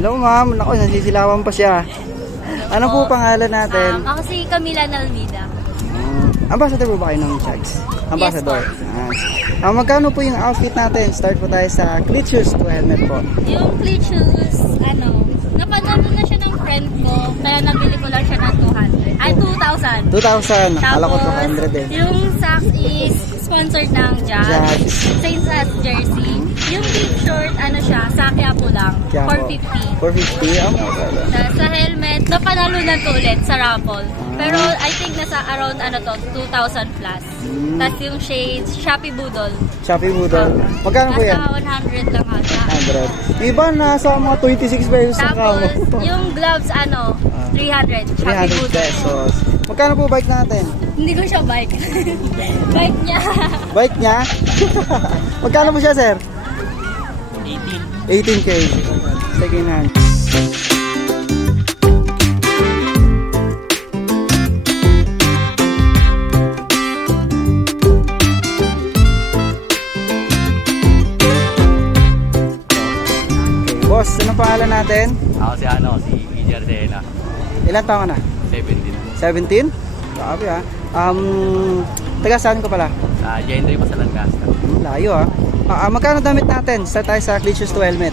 Hello ma'am, naku, nasisilawan pa siya. Ano po pangalan natin? Ako si Camila Nalmida. Ambassador po ba kayo ng Chags? Ambassador. Yes Magkano po yung outfit natin? Start po tayo sa cleat shoes to helmet po. Yung cleat shoes, napanood na siya ng friend ko, kaya nabili ko lang siya ng 200. Ay, 2,000. 2,000. Akala ko 200 eh. Yung socks is sponsored ng Jags. Jags. Same as jersey. Yung big short, sa Quiapo lang. Quiapo. 450. 450? Sa helmet, napanalo na to ulit sa raffle. Pero I think nasa around 2,000 plus. Tapos yung shades, Shopee Budol. Shopee Budol. Magkano po yan? Nasa 100 lang ata. 100. Iba nasa mga 26 pesos ang kamo. Tapos yung gloves 300. Shopee 300 Budol. pesos. Magkano po bike natin? Hindi ko siya bike. Bike niya. Bike niya? Magkano po siya, sir? 18. 18K. Second hand. Boss, anong pangalan natin? Ako si EJ Arcena. Ilan taon ka na? 17. 17? Grabe ha. Taga saan ko pala? Gentry pa sa Lancaster. Layo ha. Magkano damit natin? Start tayo sa cleat shoes to helmet.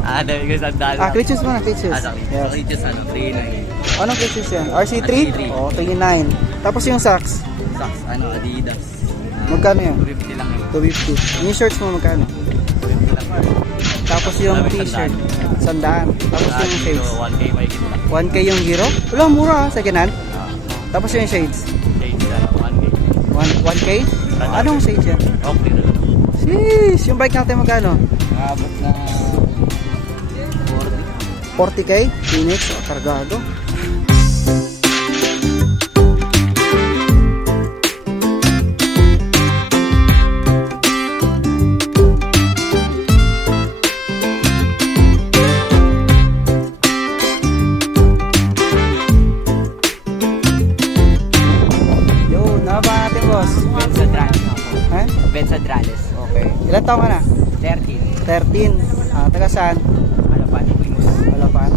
Dami ko sa dala. Cleat shoes muna, cleat shoes. Sa Yes. Riches, 3 Anong cleat shoes yan? RC3? RC3. Oo, 39. Tapos yung socks? Socks, Adidas. Magkano yan? 250 lang yun. 250. Yung shorts mo magkano? 250 lang. Tapos yung Dami, t-shirt? 100. Tapos yung shades? 1K may kita. 1K yung giro? Wala, mura ha, second hand. Tapos yung shades? Shades, 1K. 1K? Anong shades yan? Okay na lang. Sheesh! Yung bike natin magkano? Abot na 40K? Phoenix? Kargado? Benzadrales. Okay. Ilan taon ka na? 13. 13. Taga saan? Alapan, Imus. Malapan.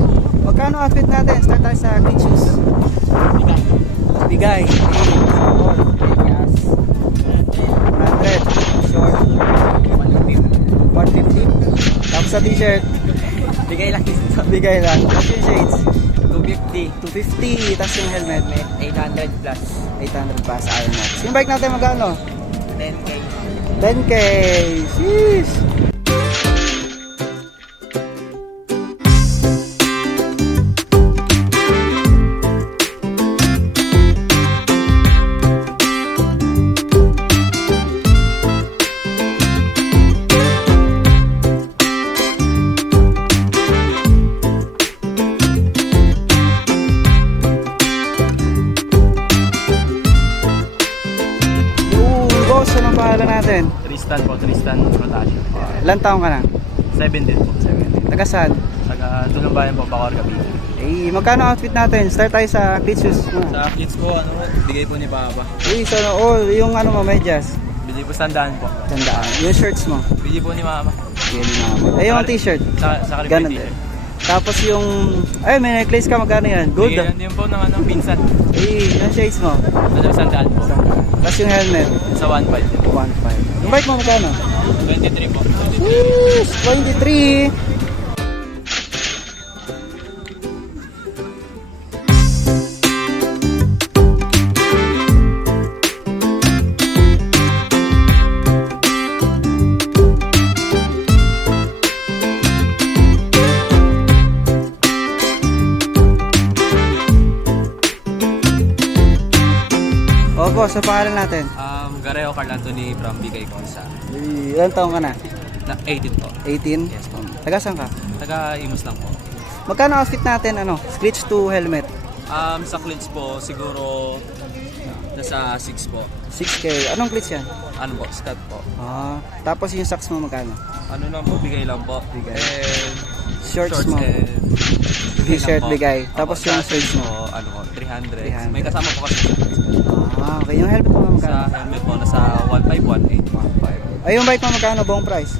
Magkano outfit natin? Start tayo sa cleat shoes. Bigay. Yes. 100. Short. 150. Tapos sa t-shirt. Bigay lang ito. Bigay lang. Tapos yung shades. 250. 250. Tapos yung helmet. 800 plus. 800 plus Iron Max. Yung bike natin magkano? 10K. 10K. Sheesh. Anong pangalan natin? Tristan Protasio. Ilan taong ka na? 7 din po. 7. Taga saan? Taga Tulong Bayan po, Bacoor, Cavite. Magkano outfit natin? Start tayo sa cleat shoes. Sa kids po, bigay po ni Papa. Yung medyas. Bigay po sandaan po. Tandaan. Yung shirts mo. Bigay po ni Mama. Yan yung yung t-shirt. Sa Ganun Caribbean din. Tapos yung, may necklace ka, magkano yan? Gold Bigay yan din po ng pinsan. yung shades mo. Sandaan po. Tapos yung helmet. Sa 1.5. 1.5. Yung bike mo magkano? 23 po. 23. Opo, sa pangalan natin. Gareo Carl Anthony from Bigay Consa. Ilan taong ka na? 18 po. 18? Yes po. Taga saan ka? Taga Imus lang po. Magkano outfit natin, screech to helmet? Sa cleats po, siguro nasa 6 po. 6K. Anong cleats yan? Ano po, scat po. Tapos yung socks mo magkano? Ano lang po, bigay lang po. Bigay. And Shorts mo? and T-shirt lang po. bigay. Opo, Tapos yung shorts mo? 300. 300. May kasama po kasi. Okay. Yung helmet mo magkano? Sa helmet po, nasa 1.5, 1.8. 1.5. Ay, yung bike mo magkano? Buong price?